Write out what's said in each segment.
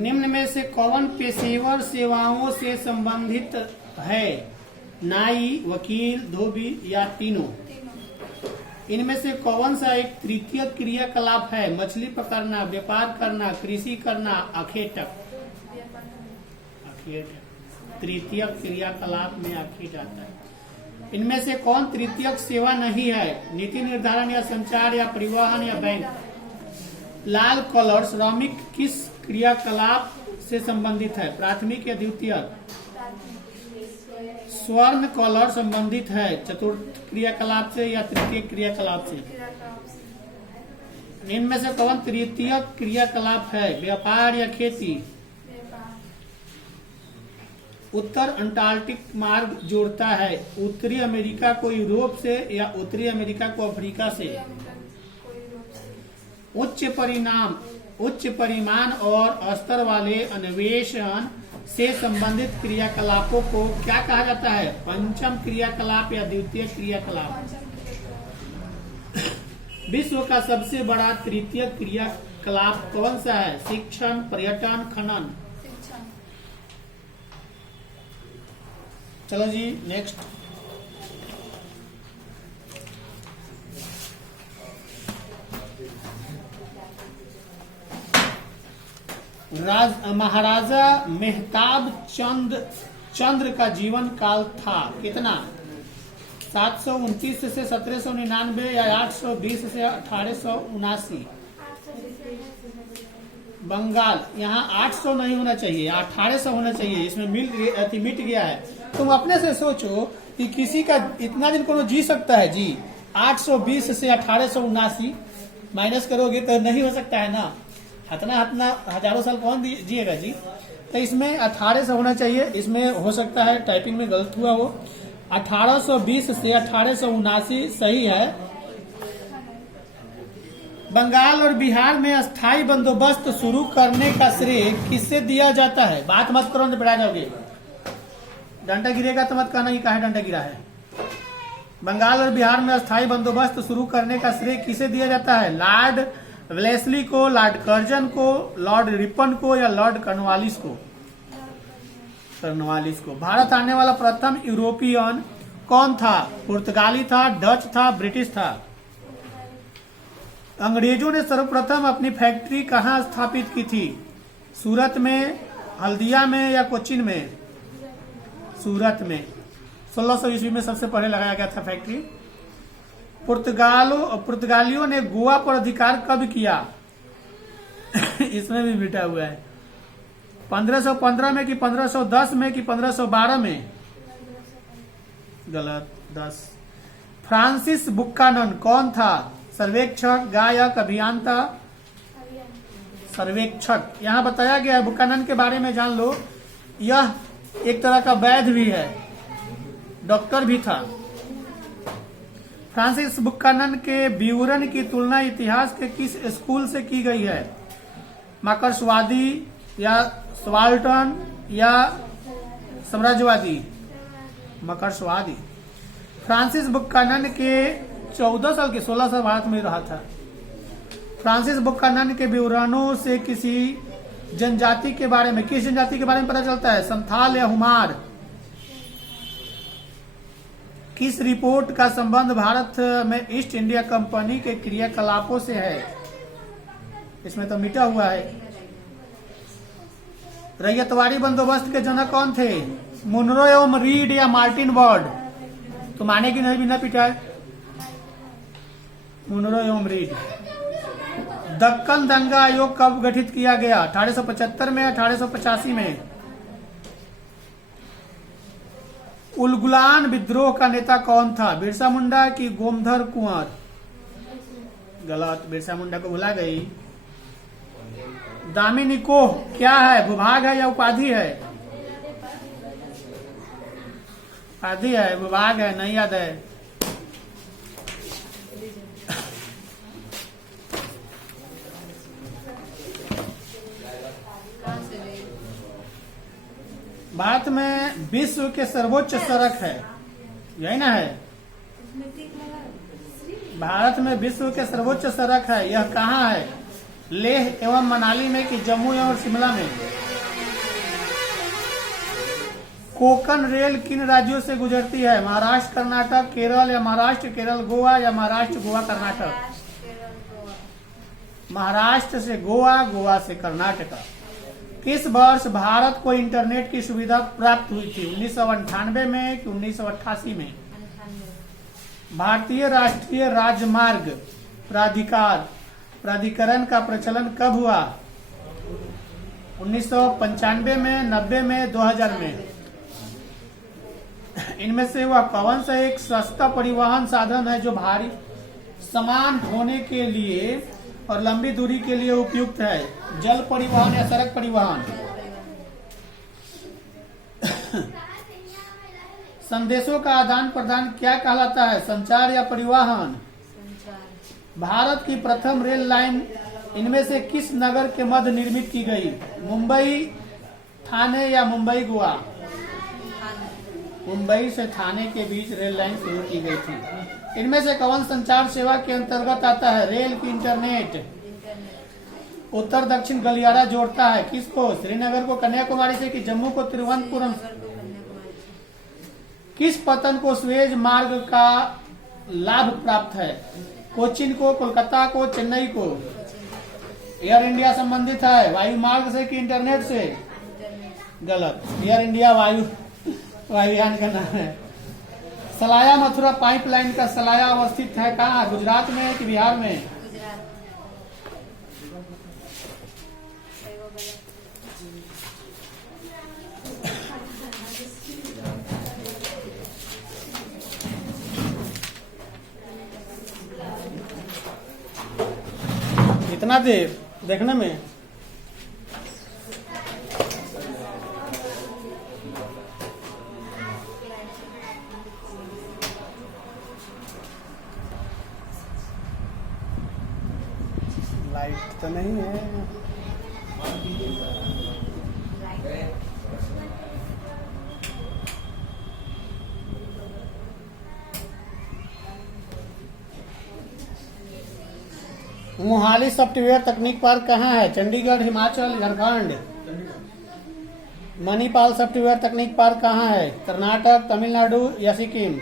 निम्न में से कौन पेशेवर सेवाओं से संबंधित है? नाई, वकील, धोबी या तीनों? इनमें से कौन सा एक तृतीय क्रियाकलाप है? मछली पकड़ना, व्यापार करना, कृषि करना, अखेटक? तृतीय क्रियाकलाप में अखेट आता है। इनमें से कौन तृतीयक सेवा नहीं है? नीति निर्धारण या संचार या परिवहन या बैंक? लाल कलर श्रमिक किस क्रियाकलाप से संबंधित है? प्राथमिक या द्वितीयक? स्वर्ण कलर संबंधित है चतुर्थ क्रियाकलाप से या तृतीय क्रियाकलाप से? इनमें से कौन तृतीय क्रियाकलाप है? व्यापार या खेती? उत्तर अंटार्कटिक मार्ग जोड़ता है उत्तरी अमेरिका को यूरोप से या उत्तरी अमेरिका को अफ्रीका से? उच्च परिमाण और स्तर वाले अन्वेषण से संबंधित क्रियाकलापों को क्या कहा जाता है? पंचम क्रियाकलाप या द्वितीय क्रियाकलाप? विश्व का सबसे बड़ा तृतीय क्रियाकलाप कौन सा है? शिक्षण, पर्यटन, खनन? चलो जी नेक्स्ट। महाराजा मेहताब चंद्र का जीवन काल था कितना? 729 से 1799 या 820 से 1879? बंगाल, यहाँ 800 नहीं होना चाहिए, 1800 होना चाहिए। इसमें मिट गया है। तुम अपने से सोचो कि किसी का इतना दिन कोनो जी सकता है जी? 820 से 1879 माइनस करोगे तो नहीं हो सकता है ना। इतना हजारों साल कौन जिएगा जी? तो इसमें 1800 होना चाहिए। इसमें हो सकता है टाइपिंग में गलत हुआ हो। 1820 से 1879 सही है। बंगाल और बिहार में स्थायी बंदोबस्त शुरू करने का श्रेय किससे दिया जाता है? बात मत करो, बैठा जाओगे। डंडा गिरेगा तो मत कहना कि काहे डंडा गिरा है। बंगाल और बिहार में स्थायी बंदोबस्त शुरू करने का श्रेय किसे दिया जाता है? लॉर्ड वेलेस्ली को, लॉर्ड कर्जन को, लॉर्ड रिपन को या लॉर्ड कॉर्नवालिस को? भारत आने वाला प्रथम यूरोपियन कौन था? पुर्तगाली था, डच था, ब्रिटिश था? अंग्रेजों ने सर्वप्रथम अपनी फैक्ट्री कहाँ स्थापित की थी? सूरत में, हल्दिया में या कोचीन में? सूरत में। 1600 ईस्वी में सबसे पहले लगाया गया था फैक्ट्री। पुर्तगालियों ने गोवा पर अधिकार कब किया? इसमें भी बिटा हुआ है। 1515 में कि 1510 में कि 1512 में? गलत, 10। फ्रांसिस बुकानन कौन था? सर्वेक्षक, गायक, अभियंता? सर्वेक्षक। यहाँ बताया गया है। बुकानन के बारे में जान लो। यह एक तरह का वैद्य भी है, डॉक्टर भी था। फ्रांसिस बुकानन के विवरण की तुलना इतिहास के किस स्कूल से की गई है? मार्क्सवादी या सबाल्टर्न या साम्राज्यवादी? मार्क्सवादी। फ्रांसिस बुकानन के 14 साल के 16 साल भारत में रहा था। फ्रांसिस बुकानन के विवरणों से किसी जनजाति के बारे में, किस जनजाति के बारे में पता चलता है? संथाल या हुमार? किस रिपोर्ट का संबंध भारत में ईस्ट इंडिया कंपनी के क्रियाकलापों से है? इसमें तो मिटा हुआ है। रैयतवाड़ी बंदोबस्त के जनक कौन थे? मुनरो एवं रीड या मार्टिन वर्ड? तो माने की नहीं बिना पिटाए? मुनरो एवं रीड। दक्कन दंगा आयोग कब गठित किया गया? 1875 में, 1885 में? उलगुलान विद्रोह का नेता कौन था? बिरसा मुंडा की गोमधर कुंवर? गलत, बिरसा मुंडा को भुला गई। दामिनी कोह क्या है? भूभाग है या उपाधि है? उपाधि है, भूभाग है, नहीं याद है। भारत में विश्व के सर्वोच्च सड़क है, यही ना है? भारत में विश्व के सर्वोच्च सड़क है, यह कहाँ है? लेह एवं मनाली में कि जम्मू एवं शिमला में? कोंकण रेल किन राज्यों से गुजरती है? महाराष्ट्र कर्नाटक केरल, या महाराष्ट्र केरल गोवा, या महाराष्ट्र गोवा कर्नाटक? महाराष्ट्र से गोवा, गोवा से कर्नाटक। किस वर्ष भारत को इंटरनेट की सुविधा प्राप्त हुई थी? 1998 में कि 1988 में? भारतीय राष्ट्रीय राजमार्ग प्राधिकरण का प्रचलन कब हुआ? 1995 में, 90 में, 2000 में? इनमें से वह कौन सा एक सस्ता परिवहन साधन है जो भारी सामान ढोने के लिए और लंबी दूरी के लिए उपयुक्त है? जल परिवहन या सड़क परिवहन? संदेशों का आदान प्रदान क्या कहलाता है? संचार या परिवहन? भारत की प्रथम रेल लाइन इनमें से किस नगर के मध्य निर्मित की गई? मुंबई थाने या मुंबई गोवा? मुंबई से थाने के बीच रेल लाइन शुरू की गई थी। इनमें से कौन संचार सेवा के अंतर्गत आता है? रेल की इंटरनेट? उत्तर दक्षिण गलियारा जोड़ता है किसको? श्रीनगर को कन्याकुमारी से कि जम्मू को तिरुवनंतपुरम? किस पतन को स्वेज मार्ग का लाभ प्राप्त है? कोचिन को, कोलकाता को, चेन्नई को? एयर इंडिया संबंधित है वायु मार्ग से कि इंटरनेट से? गलत। एयर इंडिया वायुयान का नाम है। सलाया मथुरा पाइपलाइन का सलाया अवस्थित है कहाँ? गुजरात में कि बिहार में? कितना देर देखने में? लाइट तो नहीं है। मोहाली सॉफ्टवेयर तकनीक पार्क कहाँ है? चंडीगढ़, हिमाचल, झारखंड? मणिपाल सॉफ्टवेयर तकनीक पार्क कहाँ है? कर्नाटक, तमिलनाडु या सिक्किम?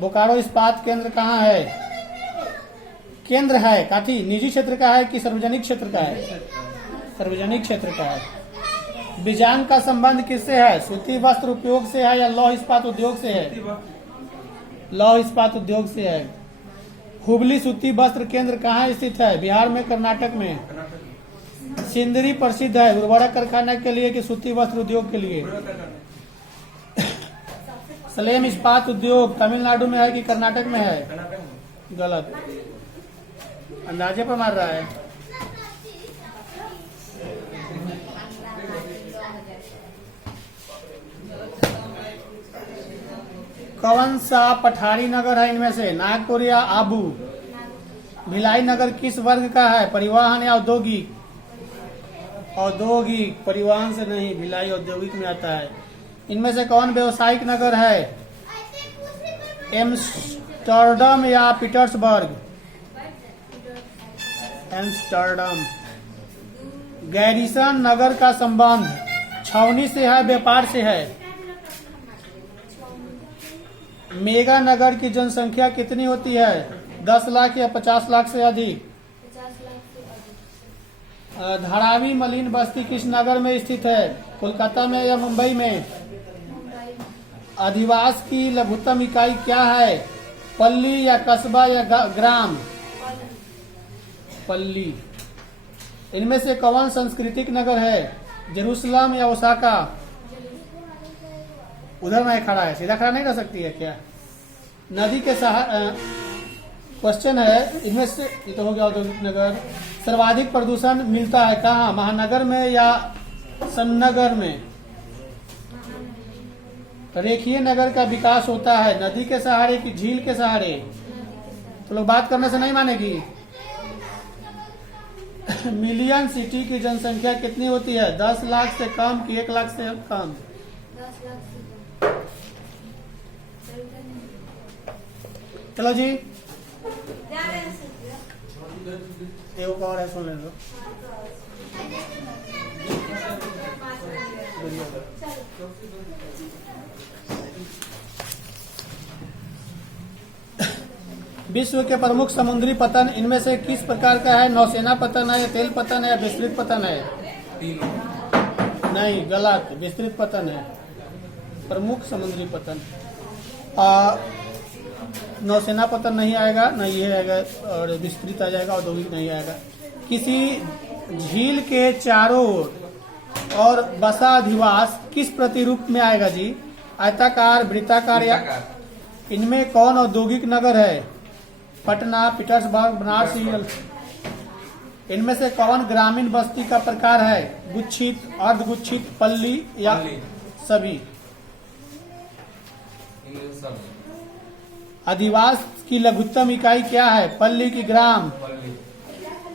बोकारो इस्पात केंद्र कहाँ है? केंद्र है काफी निजी क्षेत्र का है कि सार्वजनिक क्षेत्र का है? सार्वजनिक क्षेत्र का है। बिजांग का संबंध किससे है? सूती वस्त्र उपयोग से है या लौह इस्पात उद्योग से है? लौह इस्पात उद्योग से है। हुबली सूती वस्त्र केंद्र कहाँ स्थित है? बिहार में, कर्नाटक में? सिंदरी प्रसिद्ध है उर्वरक कारखाना के लिए कि सूती वस्त्र उद्योग के लिए? सलेम इस्पात उद्योग तमिलनाडु में है कि कर्नाटक में है? गलत। अंदाजे पर मार रहा है। कौन सा पठारी नगर है इनमें से? नागपुर या आबू? भिलाई नगर किस वर्ग का है? परिवहन या औद्योगिक? औद्योगिक। परिवहन से नहीं, भिलाई औद्योगिक में आता है। इनमें से कौन व्यवसायिक नगर है? एम्स्टर्डम या पीटर्सबर्ग? एम्स्टर्डम। गैरिसन नगर का संबंध छावनी से है व्यापार से है? मेगा नगर की जनसंख्या कितनी होती है? 10 लाख या 50 लाख से अधिक? 50 लाख से अधिक। धारावी मलिन बस्ती किस नगर में स्थित है? कोलकाता में या मुंबई में? मुंबई। अधिवास की लघुत्तम इकाई क्या है? पल्ली या कस्बा या ग्राम? पल्ली। इनमें से कौन सांस्कृतिक नगर है? जेरूसलम या ओसाका? उधर में खड़ा है, सीधा खड़ा नहीं रह सकती है क्या? नदी के क्वेश्चन है इनमें से, ये तो हो गया औद्योगिक नगर। सर्वाधिक प्रदूषण मिलता है कहाँ? महानगर में या सन्नगर में? रेखीय नगर का विकास होता है नदी के सहारे की झील के सहारे? तो लोग बात करने से नहीं मानेगी। मिलियन सिटी की जनसंख्या कितनी होती है? 10 लाख से कम कि 1 लाख से कम? 10 लाख से कम। चलो जी। जा रहे हैं। एक और है, सुन लेने दो। विश्व के प्रमुख समुद्री पतन इनमें से किस प्रकार का है? नौसेना पतन है, तेल पतन है या विस्तृत पतन है? नहीं, गलत, विस्तृत पतन है प्रमुख समुद्री पतन। नौसेना पतन नहीं आएगा, नहीं ये आएगा, और विस्तृत आ जाएगा, औद्योगिक नहीं आएगा। किसी झील के चारों ओर और बसा अधिवास किस प्रतिरूप में आएगा जी? आयताकार, वृत्ताकार या? इनमें कौन औद्योगिक नगर है? पटना, पीटर्सबर्ग, बनारस। इनमें से कौन ग्रामीण बस्ती का प्रकार है? गुच्छित, अर्धगुच्छित, पल्ली या सभी? अधिवास की लघुत्तम इकाई क्या है? पल्ली की ग्राम।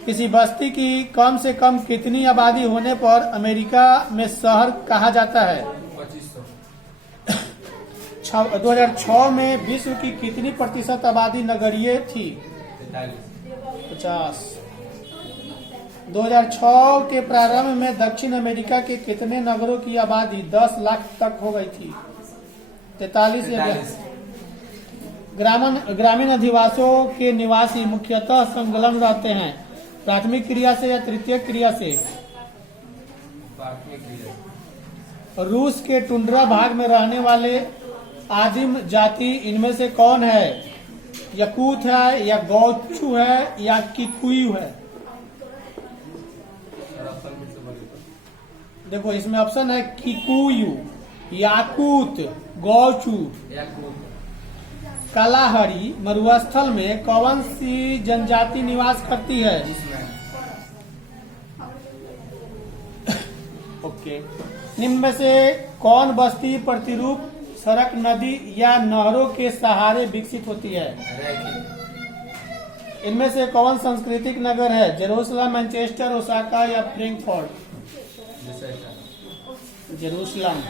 किसी बस्ती की कम से कम कितनी आबादी होने पर अमेरिका में शहर कहा जाता है? 2006 में विश्व की कितनी प्रतिशत आबादी नगरीय थी? 50। 2006 के प्रारंभ में दक्षिण अमेरिका के कितने नगरों की आबादी 10 लाख तक हो गई थी? 43 या 42? ग्रामीण अधिवासों के निवासी मुख्यतः संलग्न रहते हैं, प्राथमिक क्रिया से या तृतीयक क्रिया से? रूस के टुंड्रा भाग में रहने वाले आदिम जाति इनमें से कौन है? यकूत है या गौचू है या किकुयू है? देखो इसमें ऑप्शन है किकुयू, याकूत, गौचू। कालाहरी मरुस्थल में कौन सी जनजाति निवास करती है? ओके। निम्न में से कौन बस्ती प्रतिरूप सड़क, नदी या नहरों के सहारे विकसित होती है? इनमें से कौन सांस्कृतिक नगर है? जेरूसलम, मैनचेस्टर, ओसाका या फ्रैंकफर्ट? जेरूसलम।